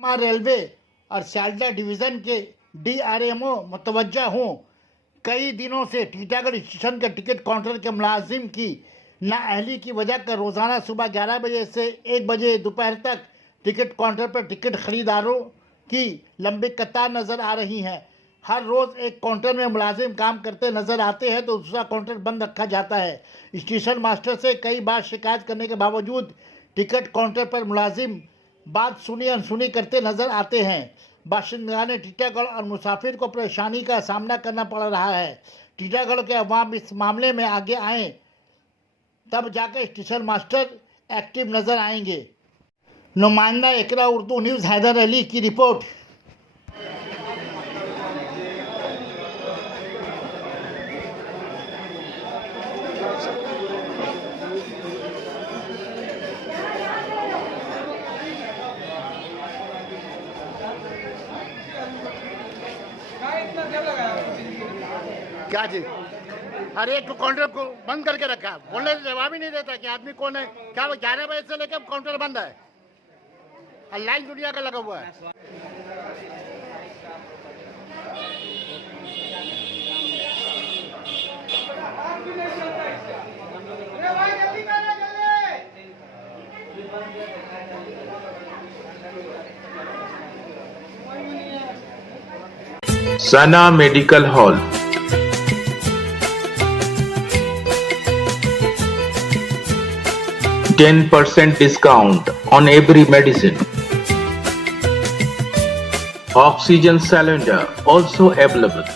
परमा railway और Sharda division के DRMO मुतवज्जा हों। कई दिनों से टीटागढ़ स्टेशन के टिकट काउंटर के मुलाजिम की नाअहली की वजह कर रोज़ाना सुबह 11 बजे से 1 बजे दोपहर तक टिकट काउंटर पर टिकट खरीदारों की लंबी कतार नज़र आ रही है। हर रोज़ एक काउंटर में मुलाजिम काम करते नज़र आते हैं तो दूसरा काउंटर बंद रखा जाता है। स्टेशन मास्टर से कई बार शिकायत करने के बावजूद टिकट काउंटर पर मुलाजिम बात सुनी अनसुनी करते नज़र आते हैं। बाशिंदा ने टीटागढ़ और मुसाफिर को परेशानी का सामना करना पड़ रहा है। टीटागढ़ के अवाम इस मामले में आगे आएँ तब जाकर स्टेशन मास्टर एक्टिव नज़र आएंगे। नुमाइंदा इकरा उर्दू न्यूज़ हैदर अली की रिपोर्ट। क्या जी? अरे एक काउंटर को बंद करके रखा, बोलने से जवाब ही नहीं देता कि आदमी कौन है। क्या वो 11 बजे से लेकर काउंटर बंद है, लाइन दुनिया का लगा हुआ है। Sana Medical Hall. %10 discount on every medicine. Oxygen cylinder also available.